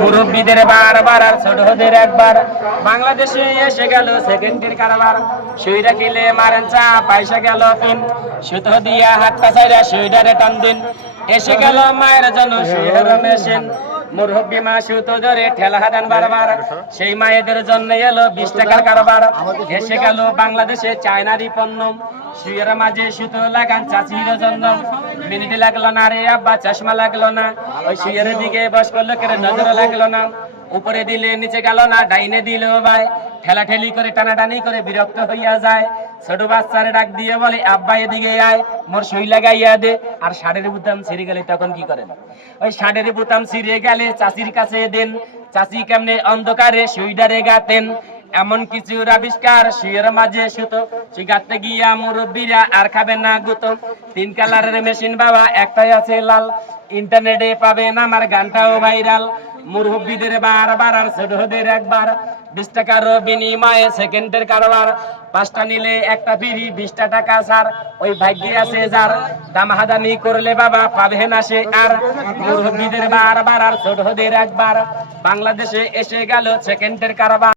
মুরব্বীদের বারবার আর ছোটদের একবার বাংলাদেশে এসে গেল সেকেন্ডের কারবার সুইরা কিলে মারেন চা পয়সা গেল পিন সুতো দিয়া হাত কাছাইরা সুইডারে টান দিন এসে গেল মায়ের জন্য সুইয়ের মেশিন মুরব্বী মা সুতো ধরে ঠেলা দেন বারবার সেই মায়েদের জন্য এলো 20 টাকার কারবার এসে গেল বাংলাদেশে চায়নারি পণ্য সুইয়ের মাঝে সুতো লাগান চাচির জন্য মিনিট লাগলো না রে আব্বা চশমা লাগলো না ওই সুইয়ের দিকে বয়স্ক লোকের নজর লাগলো না উপরে দিলে নিচে গেল না ডাইনে দিল ভাই ঠেলাঠেলি করে টানাটানি করে বিরক্ত হইয়া যায় ছোট বাচ্চারে ডাক দিয়ে বলে আব্বা এদিকে আয় মোর সুই লাগাইয়া দে আর শাড়ির বুতাম ছিঁড়ে গেলে তখন কি করেন ওই শাড়ির বুতাম ছিঁড়ে গেলে চাচির কাছে দেন চাচি কেমনে অন্ধকারে সুইডারে গাতেন এমন কিছু আবিষ্কার সুইয়ের মাঝে সুতো সুই গাতে গিয়া মুরব্বীরা আর খাবে না গুতো 3 কালারের মেশিন বাবা একটাই আছে লাল ইন্টারনেটে পাবেন আমার গানটাও ভাইরাল মুরব্বীদের বারবার আর ছোটদের একবার 20 টাকার বিনিময়ে সেকেন্ডের কারবার 5টা নিলে একটা ফ্রি 20 টাকা ছাড় ওই ভাগ্যে আছে যার দামাহাদামি করলে বাবা পাবে না সে আর মুরব্বীদের বারবার আর ছোটদের একবার বাংলাদেশে এসে গেল সেকেন্ডের কারবার।